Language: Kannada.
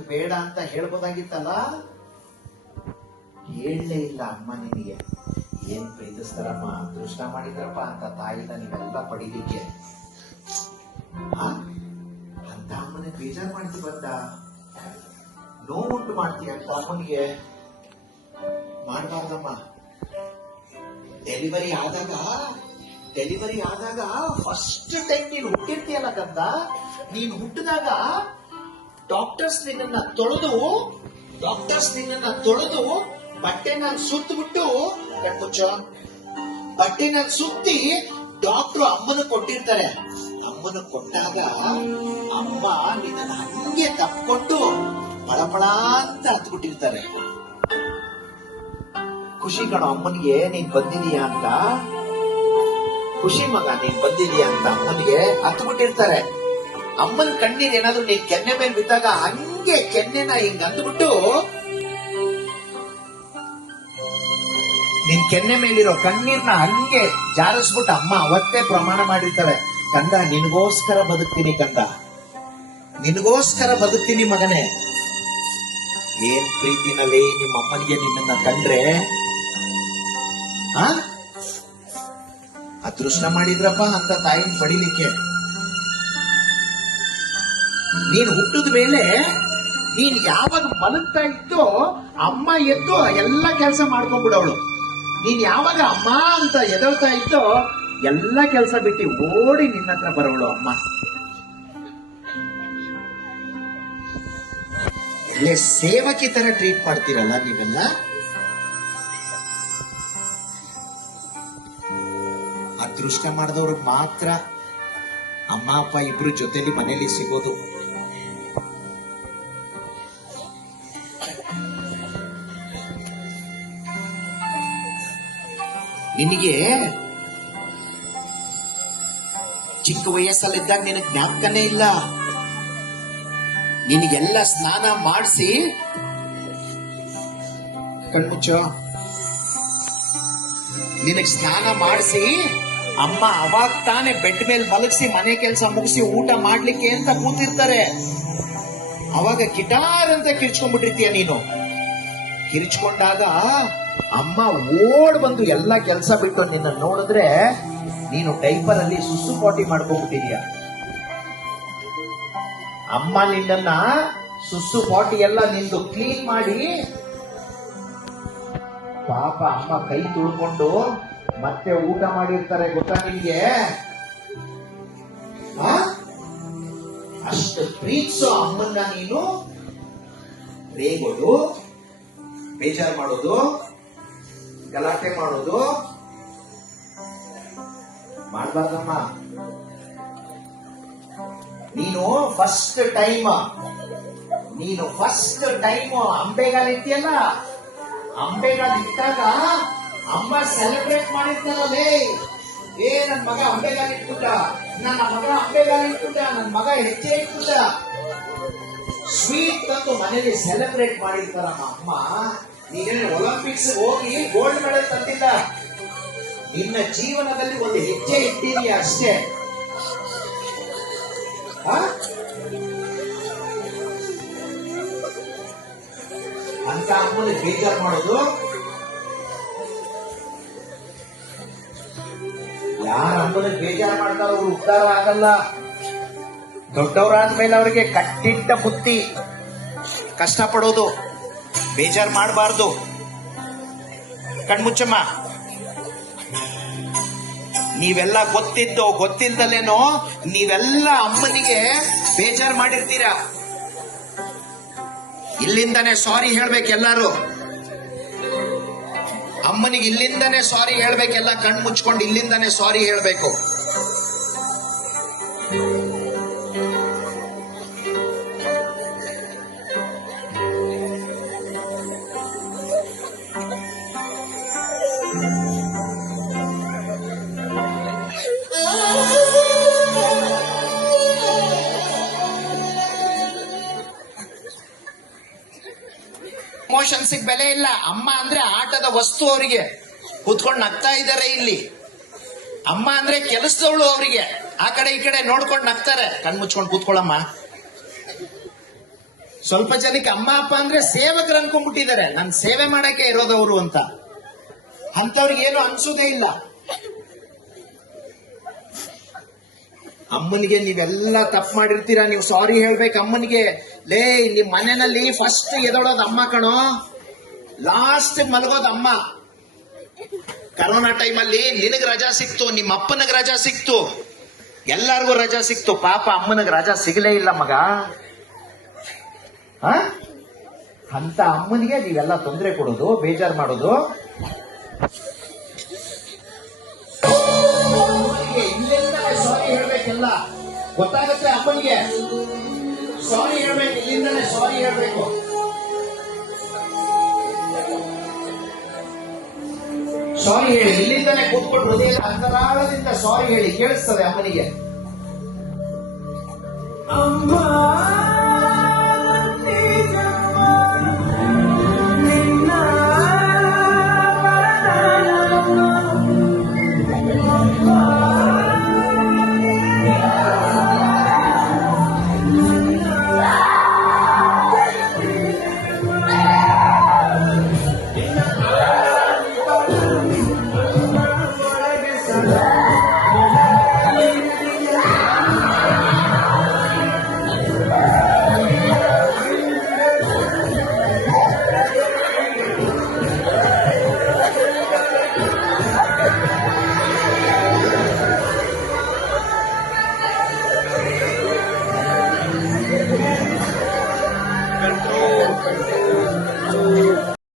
ನನಗೆ ಬೇಡ ಅಂತ ಹೇಳ್ಬೋದಾಗಿತ್ತಲ್ಲ, ಹೇಳಲೇ ಇಲ್ಲ ಅಮ್ಮ. ನಿನಗೆ ಏನ್ ಪ್ರೀತಿಸ್ತಾರಮ್ಮ, ಅದೃಷ್ಟ ಮಾಡಿದ್ರಪ್ಪ ಅಂತ ತಾಯಿನ ನೀವೆಲ್ಲ ಪಡಿಲಿಕ್ಕೆ. ಅಂತ ಅಮ್ಮನೆ ಬೇಜಾರು ಮಾಡ್ತಿ ಬಂದ, ನೋವುಂಟು ಮಾಡ್ತೀಯ ಅಂತ ಅಮ್ಮನಿಗೆ. ಮಾಡಬಾರ್ದಮ್ಮ. ಡೆಲಿವರಿ ಆದಾಗ ಫಸ್ಟ್ ಟೈಮ್ ನೀನು ಹುಟ್ಟಿರ್ತೀಯಲ್ಲ ಕಂದ, ನೀನು ಹುಟ್ಟಿದಾಗ ಡಾಕ್ಟರ್ಸ್ ನಿನ್ನನ್ನ ತೊಳೆದು ಬಟ್ಟೆನಲ್ಲಿ ಸುತ್ತಬಿಟ್ಟು, ಕಣ್ಮುಚ್ಚ, ಬಟ್ಟೆನಲ್ಲಿ ಸುತ್ತಿ ಡಾಕ್ಟ್ರು ಅಮ್ಮನ ಕೊಟ್ಟಿರ್ತಾರೆ. ಅಮ್ಮನ ಕೊಟ್ಟಾಗ ಅಮ್ಮ ನಿನ್ನ ಹಂಗೆ ತಪ್ಕೊಂಡು ಪಳಪಳ ಅಂತ ಹತ್ಬಿಟ್ಟಿರ್ತಾರೆ. ಖುಷಿ ಕಣೋ ಅಮ್ಮನಿಗೆ ನೀನ್ ಬಂದಿದೀಯಾ ಅಂತ, ಖುಷಿ ಮಗ ನೀನ್ ಬಂದಿದೀಯಾ ಅಂತ ಅಮ್ಮನಿಗೆ ಹತ್ಬಿಟ್ಟಿರ್ತಾರೆ. ಅಮ್ಮನ ಕಣ್ಣೀರ್ ಏನಾದ್ರು ನೀನ್ ಕೆನ್ನೆ ಮೇಲೆ ಬಿದ್ದಾಗ ಹಂಗೆ ಕೆನ್ನೆನ ಹಿಂಗ್ ಅಂದ್ಬಿಟ್ಟು ನಿನ್ ಕೆನ್ನೆ ಮೇಲಿರೋ ಕಣ್ಣೀರ್ನ ಹಂಗೆ ಜಾರಿಸ್ಬಿಟ್ಟು ಅಮ್ಮ ಅವತ್ತೇ ಪ್ರಮಾಣ ಮಾಡಿರ್ತಾರೆ, ಕಂದ ನಿನಗೋಸ್ಕರ ಬದುಕ್ತೀನಿ, ಕಂದ ನಿನಗೋಸ್ಕರ ಬದುಕ್ತೀನಿ ಮಗನೇ. ಏನ್ ಪ್ರೀತಿನಲ್ಲಿ ನಿಮ್ಮ ಅಮ್ಮನಿಗೆ ನಿನ್ನನ್ನ ಕಂಡ್ರೆ ಅದೃಷ್ಟ ಮಾಡಿದ್ರಪ್ಪ ಅಂತ ತಾಯಿನ ಪಡಿಲಿಕ್ಕೆ. ನೀನು ಹುಟ್ಟಿದ ಮೇಲೆ ನೀನ್ ಯಾವಾಗ ಮಲಗ್ತಾ ಇತ್ತೋ ಅಮ್ಮ ಎದ್ದು ಎಲ್ಲ ಕೆಲಸ ಮಾಡ್ಕೊಂಡ್ಬಿಡವಳು. ನೀನ್ ಯಾವಾಗ ಅಮ್ಮ ಅಂತ ಎದಳ್ತಾ ಇತ್ತೋ ಎಲ್ಲ ಕೆಲಸ ಬಿಟ್ಟು ಓಡಿ ನಿನ್ನ ಹತ್ರ ಬರೋಳು ಅಮ್ಮ. ಒಳ್ಳೆ ಸೇವಕಿ ತರ ಟ್ರೀಟ್ ಮಾಡ್ತೀರಲ್ಲ ನೀವೆಲ್ಲ. ಅದೃಷ್ಟ ಮಾಡಿದವ್ರು ಮಾತ್ರ ಅಮ್ಮ ಅಪ್ಪ ಇಬ್ರು ಜೊತೆಲಿ ಮನೇಲಿ ಸಿಗೋದು. ನಿನಗೆ ಚಿಕ್ಕ ವಯಸ್ಸಲ್ಲಿದ್ದಾಗ ನಿನಗೆ ಜ್ಞಾಪಕನೇ ಇಲ್ಲ. ನಿನಗೆಲ್ಲ ಸ್ನಾನ ಮಾಡಿಸಿ, ಕಣ್ಮುಚ್ಚೋ, ನಿನಗ್ ಸ್ನಾನ ಮಾಡಿಸಿ ಅಮ್ಮ ಅವಾಗ ತಾನೇ ಬೆಡ್ ಮೇಲೆ ಮಲಗಿಸಿ ಮನೆ ಕೆಲಸ ಮುಗಿಸಿ ಊಟ ಮಾಡ್ಲಿಕ್ಕೆ ಅಂತ ಕೂತಿರ್ತಾರೆ. ಅವಾಗ ಗಿಟಾರ್ ಅಂತ ಕಿರ್ಚ್ಕೊಂಡ್ಬಿಟ್ಟಿರ್ತೀಯ ನೀನು. ಕಿರ್ಚ್ಕೊಂಡಾಗ ಅಮ್ಮ ಓಡ್ ಬಂದು ಎಲ್ಲ ಕೆಲಸ ಬಿಟ್ಟು ನಿನ್ನ ನೋಡಿದ್ರೆ ನೀನು ಡೈಪರ್ ಅಲ್ಲಿ ಸುಸು ಪಾಟಿ ಮಾಡ್ಕೊಂಡ್ಬಿಟ್ಟಿದೀಯ. ಅಮ್ಮ ನಿನ್ನನ್ನ ಸುಸು ಪಾಟಿ ಎಲ್ಲ ನಿಂದು ಕ್ಲೀನ್ ಮಾಡಿ, ಪಾಪ ಅಮ್ಮ ಕೈ ತುಳ್ಕೊಂಡು ಮತ್ತೆ ಊಟ ಮಾಡಿರ್ತಾರೆ, ಗೊತ್ತಾ ನಿನ್ಗೆ? ಅಷ್ಟು ಪ್ರೀತಿಸೋ ಅಮ್ಮನ್ನ ನೀನು ರೇಗೋದು, ಬೇಜಾರು ಮಾಡೋದು, ಗಲಾಟೆ ಮಾಡೋದು ಮಾಡಬಾರ್ದಮ್ಮ. ನೀನು ಫಸ್ಟ್ ಟೈಮ್ ಅಂಬೆಗಾಲ ಇಟ್ಟಿಯಲ್ಲ, ಅಂಬೆಗಾಲ ಇಟ್ಟಾಗ ಅಮ್ಮ ಸೆಲೆಬ್ರೇಟ್ ಮಾಡಿರ್ತಾರಲ್ಲೇ, ನನ್ ಮಗ ಅಂಬೆಗಾಲ ಇಟ್ಬಿಟ್ಟ, ನನ್ನ ಮಗ ಹೆಜ್ಜೆ ಇಟ್ಬಿಟ್ಟ, ಸ್ವೀಟ್ ತಂದು ಮನೇಲಿ ಸೆಲೆಬ್ರೇಟ್ ಮಾಡಿರ್ತಾರಮ್ಮ ಅಮ್ಮ. ನೀನೇನು ಒಲಿಂಪಿಕ್ಸ್ ಹೋಗಿ ಗೋಲ್ಡ್ ಮೆಡಲ್ ತಂದಿಲ್ಲ, ನಿನ್ನ ಜೀವನದಲ್ಲಿ ಒಂದು ಹೆಜ್ಜೆ ಇಟ್ಟಿದೀಯ ಅಷ್ಟೇ. ಅಂತ ಅಮ್ಮನ ಬೇಜಾರು ಮಾಡೋದು. ಯಾರ ಅಮ್ಮನ ಬೇಜಾರು ಮಾಡ್ತಾರೋ ಅವ್ರು ಉದ್ಧಾರ ಆಗಲ್ಲ. ದೊಡ್ಡವರಾದ್ಮೇಲೆ ಅವ್ರಿಗೆ ಕಟ್ಟಿಟ್ಟ ಬುತ್ತಿ, ಕಷ್ಟಪಡೋದು, ಬೇಜಾರು ಮಾಡಬಾರ್ದು. ಕಣ್ಮುಚ್ಚಮ್ಮ, ನೀವೆಲ್ಲ ಗೊತ್ತಿದ್ದೋ ಗೊತ್ತಿಲ್ದಲೇನೋ ನೀವೆಲ್ಲ ಅಮ್ಮನಿಗೆ ಬೇಜಾರು ಮಾಡಿರ್ತೀರಾ. ಇಲ್ಲಿಂದಾನೆ ಸಾರಿ ಹೇಳ್ಬೇಕು ಎಲ್ಲಾರು. ಅಮ್ಮನಿಗೆ ಇಲ್ಲಿಂದಾನೆ ಸಾರಿ ಹೇಳ್ಬೇಕೆಲ್ಲ, ಕಣ್ಣು ಮುಚ್ಕೊಂಡು ಇಲ್ಲಿಂದಾನೆ ಸಾರಿ ಹೇಳ್ಬೇಕು. ಇಮೋಷನ್ಸ್ ಬೆಲೆ ಇಲ್ಲ. ಅಮ್ಮ ಅಂದ್ರೆ ಆಟದ ವಸ್ತು. ಅವರಿಗೆ ಕೂತ್ಕೊಂಡು ನಗ್ತಾ ಇದ್ದಾರೆ ಇಲ್ಲಿ. ಅಮ್ಮ ಅಂದ್ರೆ ಕೆಲಸದವಳು. ಅವರಿಗೆ ಆ ಕಡೆ ಈ ಕಡೆ ನೋಡ್ಕೊಂಡು ನಗ್ತಾರೆ. ಕಣ್ಮುಚ್ಕೊಂಡು ಕೂತ್ಕೊಳ್ಳಮ್ಮ. ಸ್ವಲ್ಪ ಜನಕ್ಕೆ ಅಮ್ಮ ಅಪ್ಪ ಅಂದ್ರೆ ಸೇವಕರು ಅನ್ಕೊಂಡ್ಬಿಟ್ಟಿದ್ದಾರೆ, ನನ್ ಸೇವೆ ಮಾಡಕ್ಕೆ ಇರೋದವರು ಅಂತ. ಅಂತವ್ರಿಗೆ ಏನು ಅನ್ಸೋದೇ ಇಲ್ಲ. ಅಮ್ಮನಿಗೆ ನೀವೆಲ್ಲ ತಪ್ಪು ಮಾಡಿರ್ತೀರಾ, ನೀವು ಸಾರಿ ಹೇಳ್ಬೇಕು ಅಮ್ಮನಿಗೆ. ಲೇ, ನಿಮ್ ಮನೆಯಲ್ಲಿ ಫಸ್ಟ್ ಎದೊಳೋದು ಅಮ್ಮ ಕಣೋ, ಲಾಸ್ಟ್ ಮಲಗೋದು ಅಮ್ಮ. ಕರೋನಾ ಟೈಮಲ್ಲಿ ನಿನಗ್ ರಜಾ ಸಿಕ್ತು, ನಿಮ್ಮ ಅಪ್ಪನಿಗೆ ರಜಾ ಸಿಕ್ತು, ಎಲ್ಲಾರ್ಗೂ ರಜಾ ಸಿಕ್ತು. ಪಾಪ ಅಮ್ಮನಿಗೆ ರಜಾ ಸಿಗಲೇ ಇಲ್ಲ ಮಗ. ಅಂತ ಅಮ್ಮನಿಗೆ ನೀವೆಲ್ಲ ತೊಂದರೆ ಕೊಡೋದು, ಬೇಜಾರು ಮಾಡೋದು. ಇಲ್ಲಿಂದಲೇ ಸಾರಿ ಹೇಳ್ಬೇಕೆಲ್ಲ ಗೊತ್ತಾಗುತ್ತೆ ಅಮ್ಮನಿಗೆ. ಸಾರಿ ಹೇಳ್ಬೇಕು, ಇಲ್ಲಿಂದಲೇ ಸಾರಿ ಹೇಳ್ಬೇಕು. ಸಾರಿ ಹೇಳಿ, ಇಲ್ಲಿಂದಲೇ ಕೂತ್ಕೊಂಡು ಹೃದಯ ಅಂತರಾಳದಿಂದ ಸಾರಿ ಹೇಳಿ, ಕೇಳಿಸ್ತದೆ ಅಮ್ಮನಿಗೆ. ಅಮ್ಮ